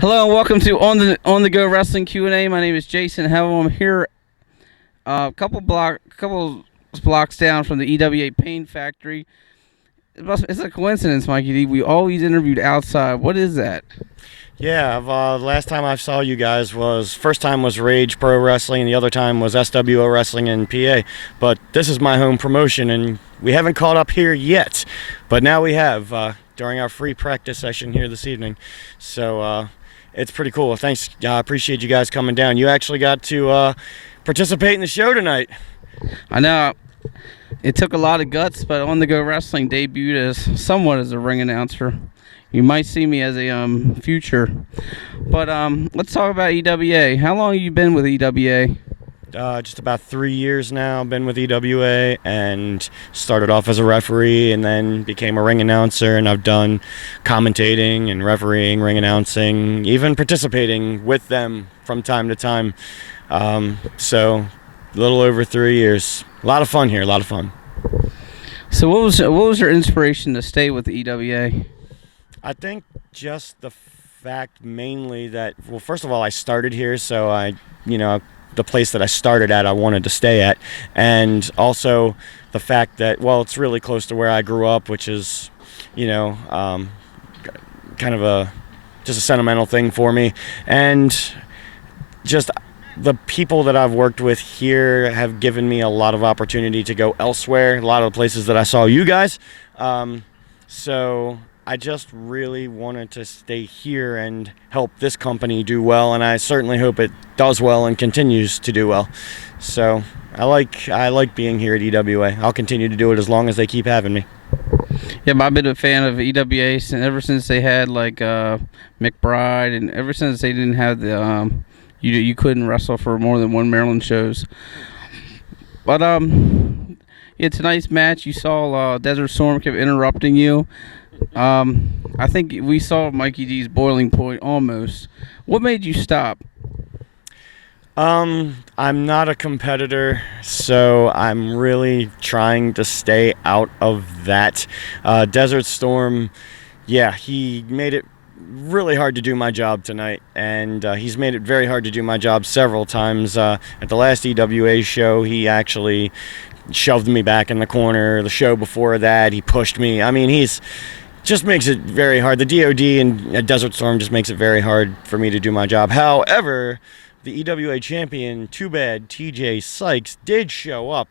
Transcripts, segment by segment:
Hello and welcome to On the Go Wrestling Q&A. My name is Jason. However, I'm here a couple blocks down from the EWA Pain Factory. It's a coincidence, Mikey D. We always interviewed outside. What is that? Yeah, last time I saw you guys first time was Rage Pro Wrestling, and the other time was SWO Wrestling in PA. But this is my home promotion, and we haven't caught up here yet. But now we have during our free practice session here this evening. So it's pretty cool. Thanks. I appreciate you guys coming down. You actually got to participate in the show tonight. I know it took a lot of guts, but On the Go Wrestling debuted as somewhat as a ring announcer. You might see me as a future. But let's talk about EWA. How long have you been with EWA? Just about 3 years now. Been with EWA and started off as a referee and then became a ring announcer, and I've done commentating and refereeing, ring announcing, even participating with them from time to time. So a little over 3 years. A lot of fun here, a lot of fun. So what was your inspiration to stay with the EWA? I think just the fact mainly that, well, first of all, I started here, so the place that I started at, I wanted to stay at. And also the fact that, well, it's really close to where I grew up, which is, kind of just a sentimental thing for me. And just the people that I've worked with here have given me a lot of opportunity to go elsewhere, a lot of the places that I saw you guys. So I just really wanted to stay here and help this company do well, and I certainly hope it does well and continues to do well. So I like being here at EWA. I'll continue to do it as long as they keep having me. Yeah, I've been a fan of EWA ever since they had McBride, and ever since they didn't have the you couldn't wrestle for more than one Maryland shows. But yeah, tonight's match, you saw Desert Storm kept interrupting you. I think we saw Mikey D's boiling point almost. What made you stop? I'm not a competitor, so I'm really trying to stay out of that. Desert Storm, yeah, he made it really hard to do my job tonight, and he's made it very hard to do my job several times. At the last EWA show, he actually shoved me back in the corner. The show before that, he pushed me. I mean, just makes it very hard. The DOD and Desert Storm just makes it very hard for me to do my job. However, the EWA champion, too bad, TJ Sykes, did show up,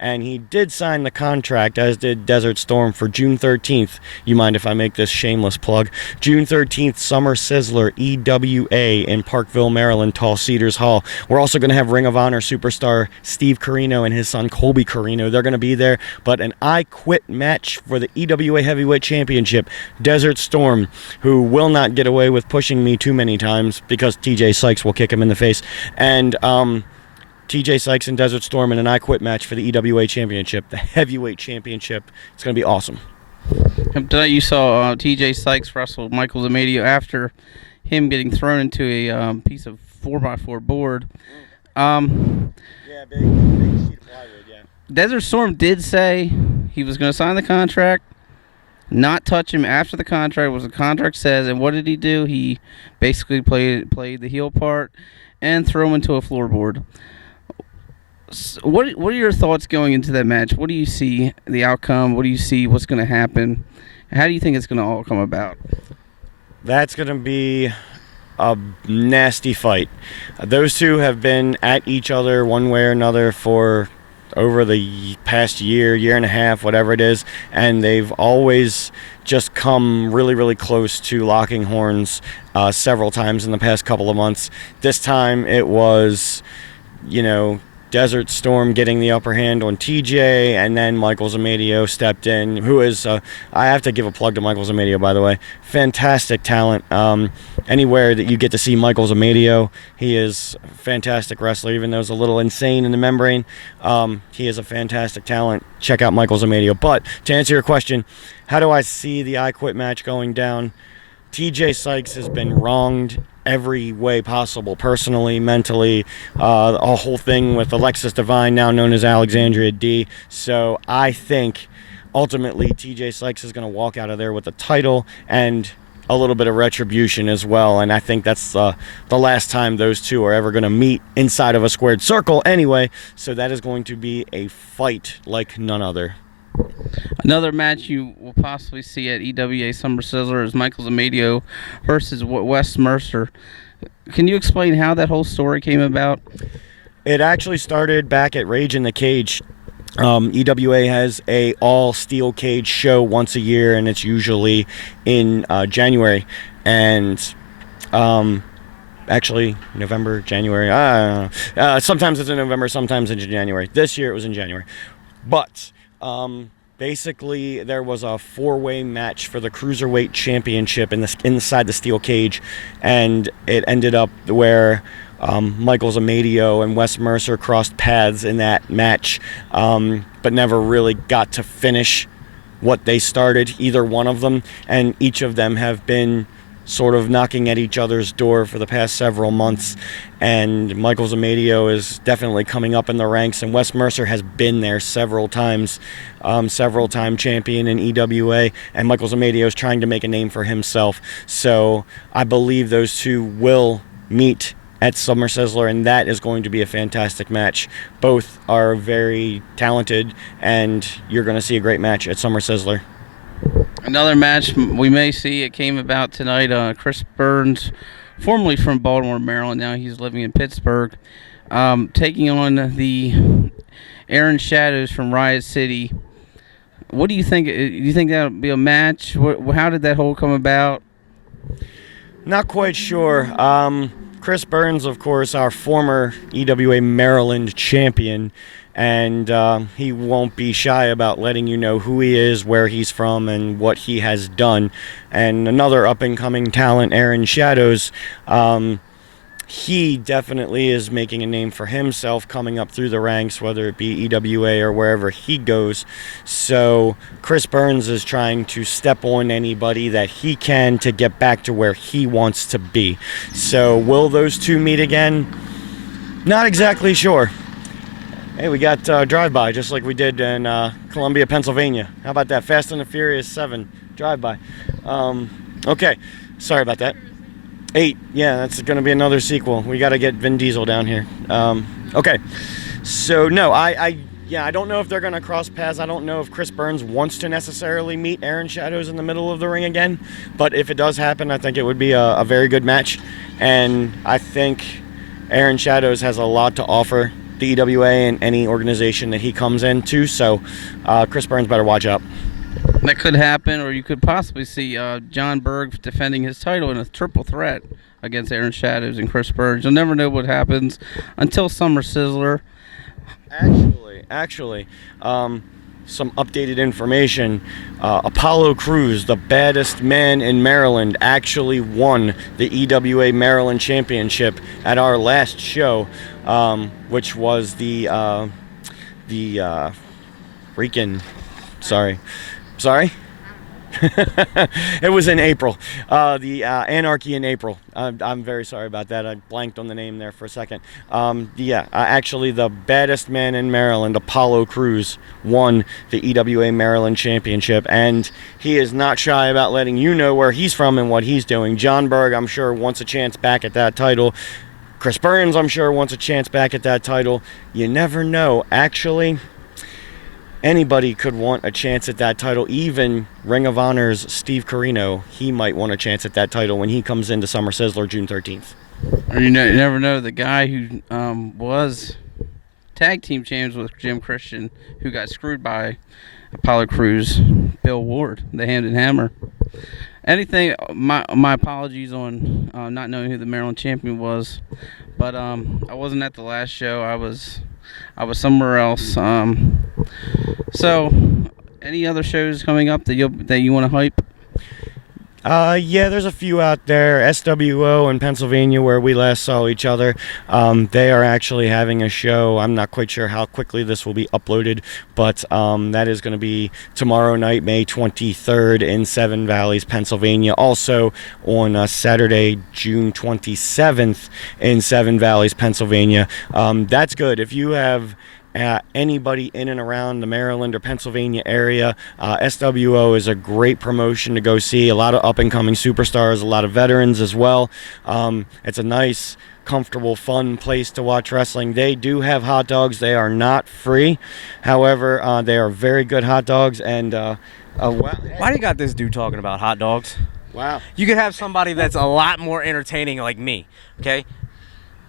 and he did sign the contract, as did Desert Storm, for June 13th. You mind if I make this shameless plug? June 13th, Summer Sizzler, EWA in Parkville, Maryland, Tall Cedars Hall. We're also going to have Ring of Honor superstar Steve Carino and his son Colby Carino. They're going to be there, but an I Quit match for the EWA Heavyweight Championship. Desert Storm, who will not get away with pushing me too many times because TJ Sykes will kick him in the face, and TJ Sykes and Desert Storm in an I Quit match for the EWA Championship, the Heavyweight Championship. It's going to be awesome. Tonight you saw TJ Sykes wrestle Michael Zamadio after him getting thrown into a piece of 4x4 board. Yeah, big sheet of plywood, yeah. Desert Storm did say he was going to sign the contract, not touch him after the contract, what the contract says, and what did he do? He basically played the heel part and threw him into a floorboard. What are your thoughts going into that match? What do you see the outcome? What do you see what's going to happen? How do you think it's going to all come about? That's going to be a nasty fight. Those two have been at each other one way or another for over the past year and a half, whatever it is, and they've always just come really, really close to locking horns several times in the past couple of months. This time it was, Desert Storm getting the upper hand on TJ, and then Michael Zamadio stepped in, who is, I have to give a plug to Michael Zamadio, by the way. Fantastic talent. Anywhere that you get to see Michael Zamadio, he is a fantastic wrestler, even though he's a little insane in the membrane. He is a fantastic talent. Check out Michael Zamadio. But to answer your question, how do I see the I Quit match going down? TJ Sykes has been wronged every way possible, personally, mentally, a whole thing with Alexis Divine, now known as Alexandria D. So I think ultimately TJ Sykes is going to walk out of there with the title, and a little bit of retribution as well. And I think that's the last time those two are ever going to meet inside of a squared circle anyway. So that is going to be a fight like none other. Another match you will possibly see at EWA Summer Sizzler is Michael Zamadio versus Wes Mercer. Can you explain how that whole story came about? It actually started back at Rage in the Cage. EWA has a all steel cage show once a year, and it's usually in January. And actually, November, January. Sometimes it's in November, sometimes it's in January. This year it was in January. But basically, there was a four-way match for the Cruiserweight Championship inside the steel cage, and it ended up where Michael Zamadio and Wes Mercer crossed paths in that match, but never really got to finish what they started, either one of them, and each of them have been sort of knocking at each other's door for the past several months, and Michael Zamadio is definitely coming up in the ranks, and Wes Mercer has been there several times, several-time champion in EWA, and Michael Zamadio is trying to make a name for himself. So I believe those two will meet at Summer Sizzler, and that is going to be a fantastic match. Both are very talented, and you're going to see a great match at Summer Sizzler. Another match we may see, it came about tonight. Chris Burns, formerly from Baltimore, Maryland, now he's living in Pittsburgh, taking on the Aaron Shadows from Riot City. What do you think? Do you think that'll be a match? How did that whole come about? Not quite sure. Chris Burns, of course, our former EWA Maryland champion, and he won't be shy about letting you know who he is, where he's from, and what he has done. And another up-and-coming talent, Aaron Shadows, he definitely is making a name for himself coming up through the ranks, whether it be EWA or wherever he goes. So Chris Burns is trying to step on anybody that he can to get back to where he wants to be. So will those two meet again? Not exactly sure. Hey, we got drive-by just like we did in Columbia, Pennsylvania. How about that? Fast and the Furious 7 drive-by. Okay, sorry about that. 8, yeah, that's going to be another sequel. We got to get Vin Diesel down here. Okay, so no, I don't know if they're going to cross paths. I don't know if Chris Burns wants to necessarily meet Aaron Shadows in the middle of the ring again. But if it does happen, I think it would be a very good match. And I think Aaron Shadows has a lot to offer the EWA and any organization that he comes into. So Chris Burns better watch out. That could happen, or you could possibly see John Berg defending his title in a triple threat against Aaron Shadows and Chris Burns. You'll never know what happens until Summer Sizzler. Actually, some updated information. Apollo Crews, the baddest man in Maryland, actually won the EWA Maryland Championship at our last show, which was the freaking... Sorry? It was in April. The Anarchy in April. I'm very sorry about that. I blanked on the name there for a second. Actually, the baddest man in Maryland, Apollo Crews, won the EWA Maryland Championship, and he is not shy about letting you know where he's from and what he's doing. John Berg, I'm sure, wants a chance back at that title. Chris Burns, I'm sure, wants a chance back at that title. You never know. Actually, anybody could want a chance at that title. Even Ring of Honor's Steve Corino, he might want a chance at that title when he comes into Summer Sizzler June 13th. Or you never know, the guy who was tag team champions with Jim Christian, who got screwed by Apollo Crews, Bill Ward, the Hand and Hammer. Anything, my apologies on not knowing who the Maryland champion was, but I wasn't at the last show. I was somewhere else. So, any other shows coming up that you want to hype? Yeah, there's a few out there. SWO in Pennsylvania, where we last saw each other. They are actually having a show. I'm not quite sure how quickly this will be uploaded, but that is going to be tomorrow night, May 23rd in Seven Valleys, Pennsylvania. Also on Saturday, June 27th in Seven Valleys, Pennsylvania. That's good. If you have anybody in and around the Maryland or Pennsylvania area. SWO is a great promotion to go see. A lot of up-and-coming superstars, a lot of veterans as well. It's a nice, comfortable, fun place to watch wrestling. They do have hot dogs. They are not free. However, they are very good hot dogs. And why do you got this dude talking about hot dogs? wow. You could have somebody that's a lot more entertaining like me, okay?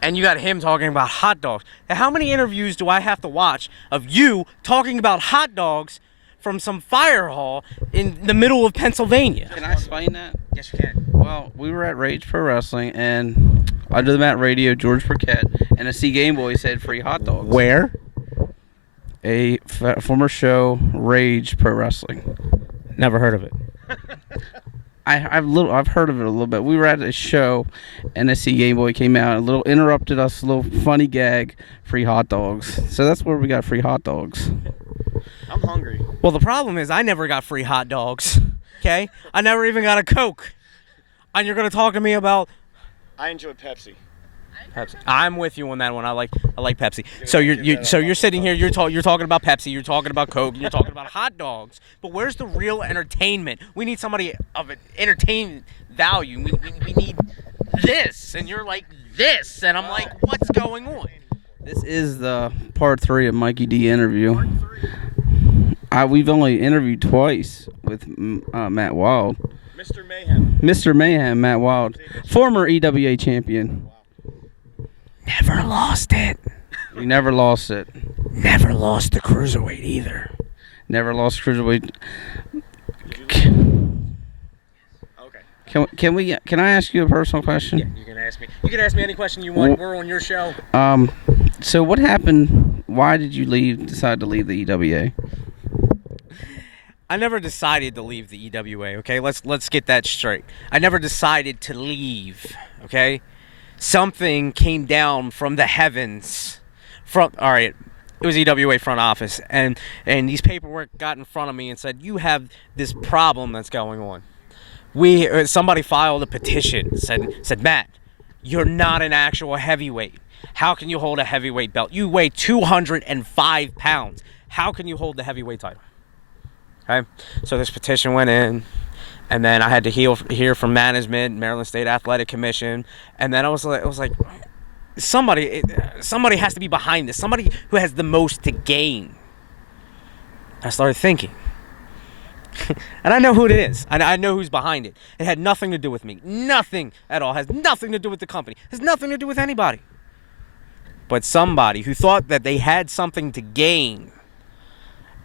And you got him talking about hot dogs. Now, how many interviews do I have to watch of you talking about hot dogs from some fire hall in the middle of Pennsylvania? Can I explain that? Yes, you can. Well, we were at Rage Pro Wrestling, and under the mat radio, George Burkett and a C Game Boy said free hot dogs. Where? A former show, Rage Pro Wrestling. Never heard of it. I've heard of it a little bit. We were at a show, and a C Game Boy came out, interrupted us, a little funny gag, free hot dogs. So that's where we got free hot dogs. I'm hungry. Well, the problem is I never got free hot dogs, okay? I never even got a Coke. And you're going to talk to me about... I enjoy Pepsi. Pepsi. I'm with you on that one. I like Pepsi. So you're sitting here. You're talking about Pepsi. You're talking about Coke. You're talking about hot dogs. But where's the real entertainment? We need somebody of an entertainment value. We need this, and you're like this, and I'm like, what's going on? This is the part 3 of Mikey D interview. We've only interviewed twice with Matt Wylde. Mr. Mayhem. Mr. Mayhem, Matt Wylde, former EWA champion. Never lost it. We never lost it. Never lost the cruiserweight either. Never lost cruiserweight. Okay. Can I ask you a personal question? Yeah, you can ask me. You can ask me any question you want. We're on your show. So what happened? Why did you decide to leave the EWA? I never decided to leave the EWA, okay? Let's get that straight. I never decided to leave, okay? Something came down from the heavens. It was EWA front office, and these paperwork got in front of me and said, you have this problem that's going on. Somebody filed a petition, said, Matt, you're not an actual heavyweight. How can you hold a heavyweight belt? You weigh 205 pounds. How can you hold the heavyweight title? Okay, so this petition went in, and then I had to hear from management, Maryland State Athletic Commission, and then I was like, somebody has to be behind this. Somebody who has the most to gain. I started thinking, and I know who it is. I know who's behind it. It had nothing to do with me. Nothing at all. Has nothing to do with the company. Has nothing to do with anybody. But somebody who thought that they had something to gain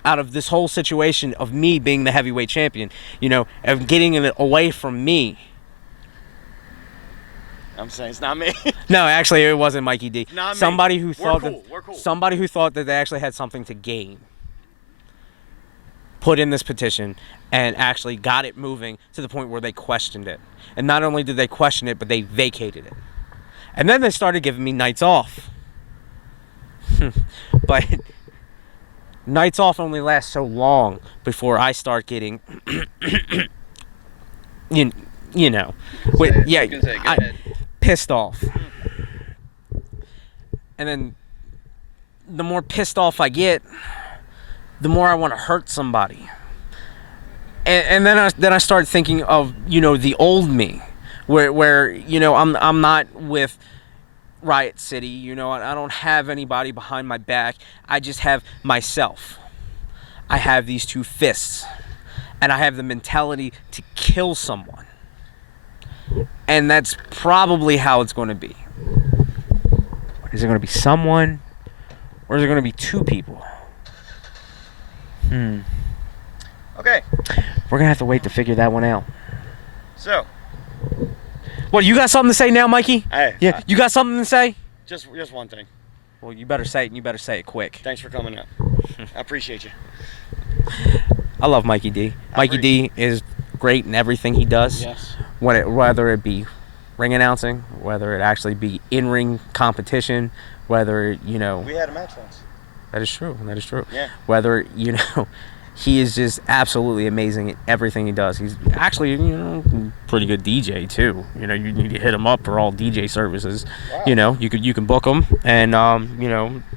out of this whole situation of me being the heavyweight champion, of getting it away from me. I'm saying it's not me. No, actually, it wasn't Mikey D. Not me. Somebody who thought We're cool. Somebody who thought that they actually had something to gain put in this petition and actually got it moving to the point where they questioned it. And not only did they question it, but they vacated it. And then they started giving me nights off. But nights off only last so long before I start getting, pissed off. And then the more pissed off I get, the more I want to hurt somebody. And then I start thinking of, the old me, where I'm not with Riot City, I don't have anybody behind my back. I just have myself. I have these 2 fists, and I have the mentality to kill someone. And that's probably how it's going to be. Is it going to be someone, or is it going to be 2 people? Okay. We're going to have to wait to figure that one out. So. What, you got something to say now, Mikey? Hey. Yeah, you got something to say? Just one thing. Well, you better say it, and you better say it quick. Thanks for coming up. I appreciate you. I love Mikey D. Mikey D is great in everything he does. Yes. Whether it be ring announcing, whether it actually be in-ring competition, whether, We had a match once. That is true. Yeah. Whether, he is just absolutely amazing at everything he does. He's actually, pretty good DJ too. You need to hit him up for all DJ services. Wow. You can book him and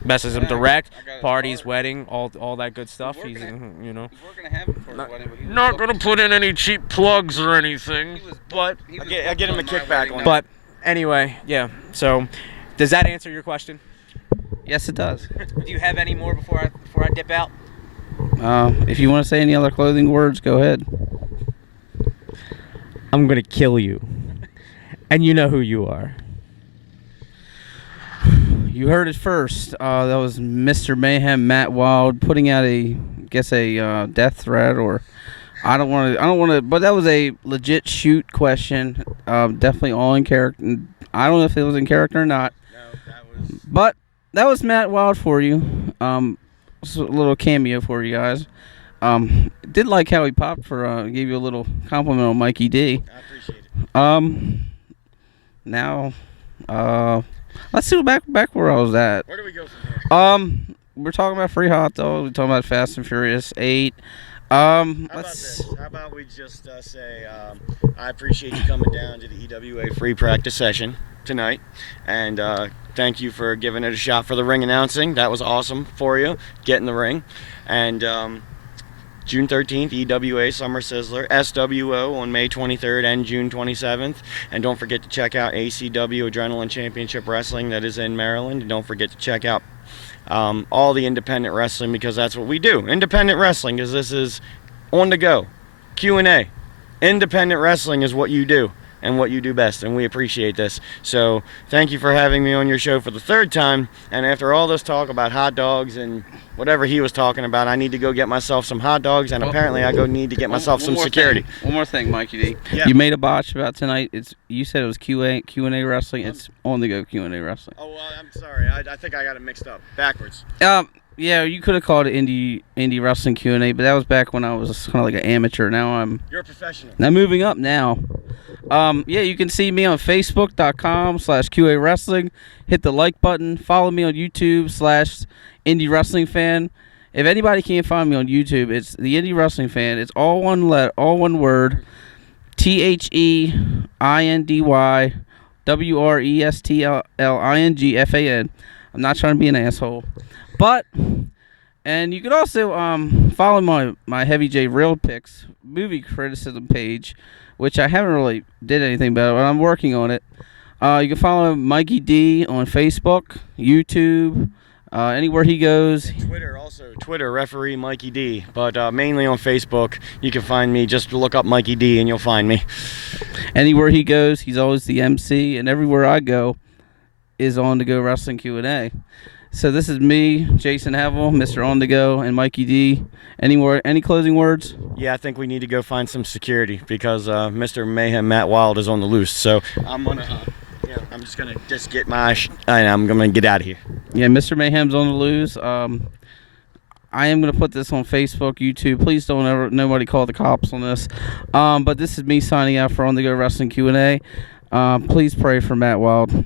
message him direct, parties, wedding, all that good stuff. He's working to have him for his wedding. But not gonna put in any cheap plugs or anything. But I get him a kickback on it. But anyway, yeah. So, does that answer your question? Yes, it does. Do you have any more before I dip out? If you want to say any other clothing words, go ahead. I'm gonna kill you, and you know who you are. You heard it first. That was Mr. Mayhem, Matt Wylde, putting out a death threat, or I don't want to, but that was a legit shoot question. Definitely all in character. I don't know if it was in character or not. No, that was. But that was Matt Wylde for you. It's a little cameo for you guys. Did like how he popped for gave you a little compliment on Mikey D. I appreciate it. Now, let's see back where I was at. Where do we go from here? We're talking about free hot dogs. We're talking about Fast and Furious 8. How about this? How about we just say, I appreciate you coming down to the EWA free practice session tonight, and thank you for giving it a shot for the ring announcing. That was awesome for you. Get in the ring. And June 13th, EWA Summer Sizzler, SWO on May 23rd and June 27th. And don't forget to check out ACW Adrenaline Championship Wrestling that is in Maryland. And don't forget to check out all the independent wrestling, because that's what we do. Independent wrestling, because this is on the go. Q&A. Independent wrestling is what you do and what you do best, and we appreciate this. So thank you for having me on your show for the third time. And after all this talk about hot dogs and whatever he was talking about, I need to go get myself some hot dogs, and apparently I need to get myself some security. One more thing, Mikey D. Yeah. You made a botch about tonight. You said it was Q&A wrestling. It's on the go Q&A wrestling. Oh, well, I'm sorry. I think I got it mixed up. Backwards. Yeah, you could have called it indie wrestling Q&A, but that was back when I was kind of like an amateur. Now You're a professional. Now moving up now. You can see me on Facebook.com/QA Wrestling. Hit the like button. Follow me on YouTube/IndieWrestlingFan. If anybody can't find me on YouTube, it's the Indie Wrestling Fan. It's all one word. TheIndywrestlingFan. I'm not trying to be an asshole, and you can also follow my Heavy J Real Picks movie criticism page, which I haven't really did anything about, but I'm working on it. You can follow Mikey D on Facebook, YouTube, anywhere he goes. Twitter, referee Mikey D, but mainly on Facebook. You can find me. Just look up Mikey D and you'll find me. Anywhere he goes, he's always the MC, and everywhere I go is On The Go Wrestling Q&A. So this is me, Jason Havel, Mr. On The Go, and Mikey D. Any closing words? Yeah, I think we need to go find some security, because Mr. Mayhem Matt Wylde is on the loose. So I'm just gonna get I'm gonna get out of here. Yeah, Mr. Mayhem's on the loose. I am gonna put this on Facebook, YouTube. Please don't nobody call the cops on this. But this is me signing out for On The Go Wrestling Q&A. Please pray for Matt Wylde.